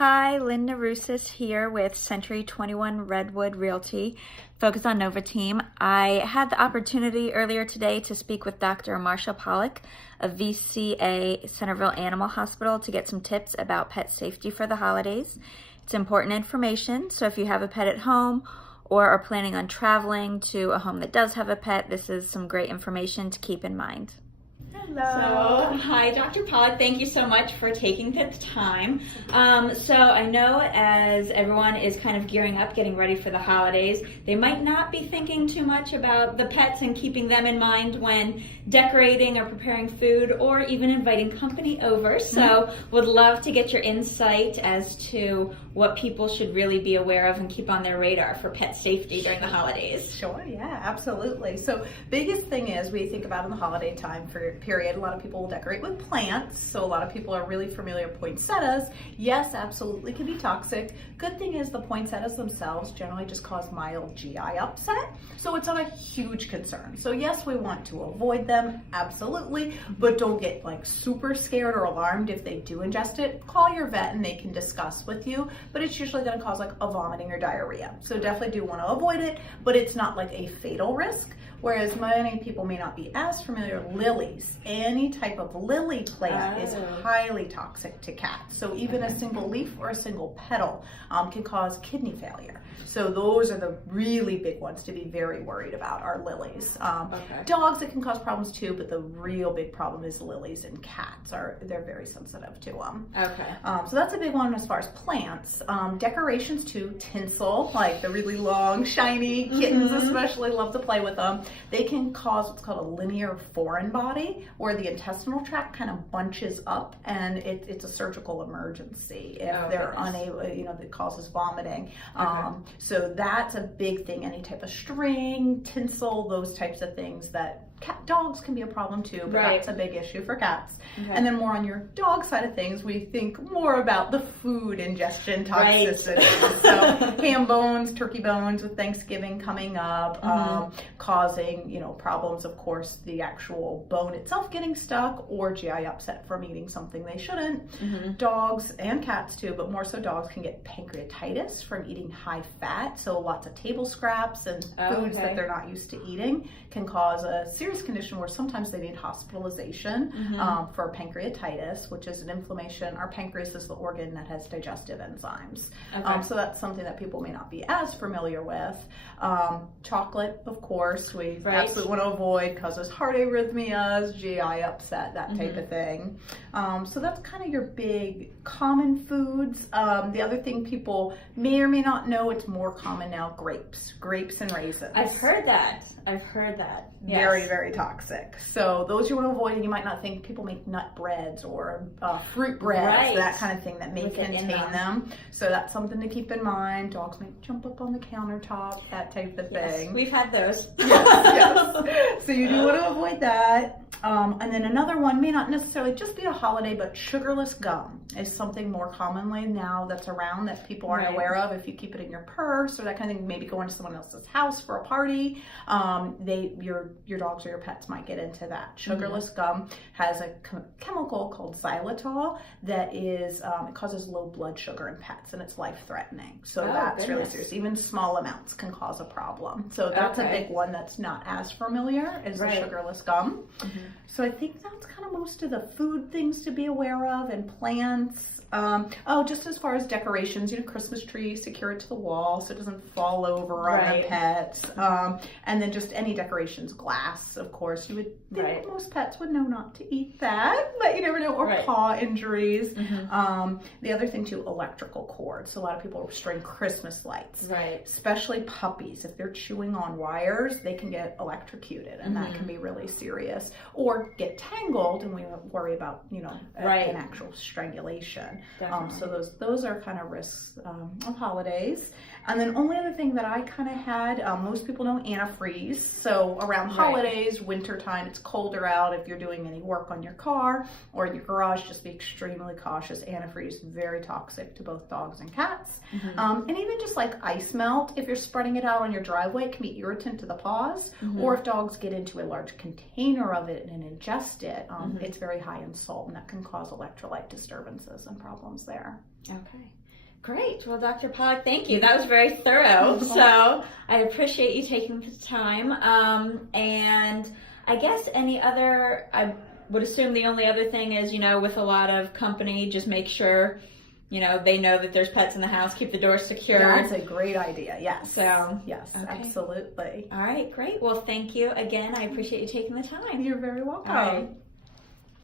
Hi, Lynn Norusis here with Century 21 Redwood Realty, focused on Nova Team. I had the opportunity earlier today to speak with Dr. Marsha Pollock of VCA Centreville Animal Hospital to get some tips about pet safety for the holidays. It's important information, so if you have a pet at home or are planning on traveling to a home that does have a pet, this is some great information to keep in mind. Hello. Hi, Dr. Pollock. Thank you so much for taking the time. So I know as everyone is kind of gearing up, getting ready for the holidays, they might not be thinking too much about the pets and keeping them in mind when decorating or preparing food or even inviting company over. So would love to get your insight as to what people should really be aware of and keep on their radar for pet safety during the holidays. Sure, yeah, absolutely. So biggest thing is we think about in the holiday time period, a lot of people will decorate with plants. So a lot of people are really familiar with poinsettias. Yes, absolutely can be toxic. Good thing is the poinsettias themselves generally just cause mild GI upset. So it's not a huge concern. So yes, we want to avoid them, absolutely, but don't get like super scared or alarmed if they do ingest it. Call your vet and they can discuss with you, but it's usually going to cause like a vomiting or diarrhea. So definitely do want to avoid it, but it's not like a fatal risk. Whereas many people may not be as familiar, lilies, any type of lily plant is highly toxic to cats. So even a single leaf or a single petal can cause kidney failure. So those are the really big ones to be very worried about, are lilies. Dogs, it can cause problems too, but the real big problem is lilies, and cats they're very sensitive to them. So that's a big one as far as plants. Decorations too, tinsel, like the really long, shiny kittens especially love to play with them. They can cause what's called a linear foreign body, where the intestinal tract kind of bunches up, and it's a surgical emergency if they're unable, that causes vomiting. So that's a big thing. Any type of string, tinsel, those types of things that dogs can be a problem too, but that's a big issue for cats. And then more on your dog side of things, we think more about the food ingestion toxicity. So ham bones, turkey bones with Thanksgiving coming up, causing, problems, of course, the actual bone itself getting stuck or GI upset from eating something they shouldn't. Dogs and cats too, but more so dogs can get pancreatitis from eating high fat. So lots of table scraps and foods that they're not used to eating can cause a serious condition where sometimes they need hospitalization for pancreatitis, which is an inflammation. Our pancreas is the organ that has digestive enzymes. So that's something that people may not be as familiar with. Chocolate, of course, we absolutely want to avoid, causes heart arrhythmias, GI upset, that type of thing. So that's kind of your big common foods. The other thing people may or may not know, it's more common now, grapes and raisins. I've heard that. Yes. Very, very toxic. So those you want to avoid, and you might not think people make nut breads or fruit breads, that kind of thing that may contain them. So that's something to keep in mind. Dogs may jump up on the countertop, that type of thing. We've had those. Yes. So you do want to avoid that. And then another one may not necessarily just be a holiday, but sugarless gum is something more commonly now that's around that people aren't aware of. If you keep it in your purse or that kind of thing, maybe going to someone else's house for a party, your dogs or your pets might get into that. Sugarless gum has a chemical called xylitol that is, it causes low blood sugar in pets, and it's life-threatening. So that's really serious. Even small amounts can cause a problem. So that's a big one that's not as familiar as the sugarless gum. So I think that's kind of most of the food things to be aware of, and plants. Just as far as decorations, Christmas trees, secure it to the wall so it doesn't fall over on the pets. And then just any decorations, glass, of course. You would think most pets would know not to eat that, but you never know, or paw injuries. The other thing too, electrical cords. So a lot of people string Christmas lights, especially puppies. If they're chewing on wires, they can get electrocuted, and that can be really serious, or get tangled, and we worry about, an actual strangulation. So those are kind of risks of holidays. And then only other thing that I kind of had, most people know antifreeze. So around holidays, wintertime, it's colder out. If you're doing any work on your car or in your garage, just be extremely cautious. Antifreeze is very toxic to both dogs and cats. And even just like ice melt, if you're spreading it out on your driveway, it can be irritant to the paws. Or if dogs get into a large container of it and ingest it, it's very high in salt, and that can cause electrolyte disturbances and problems there. Okay. Great. Well, Dr. Pollock, thank you. That was very thorough. So I appreciate you taking the time. And I guess I would assume the only other thing is, with a lot of company, just make sure, they know that there's pets in the house, keep the doors secure. That's a great idea. Yes. So, yes, okay. Absolutely. All right, great. Well, thank you again. I appreciate you taking the time. You're very welcome. All right.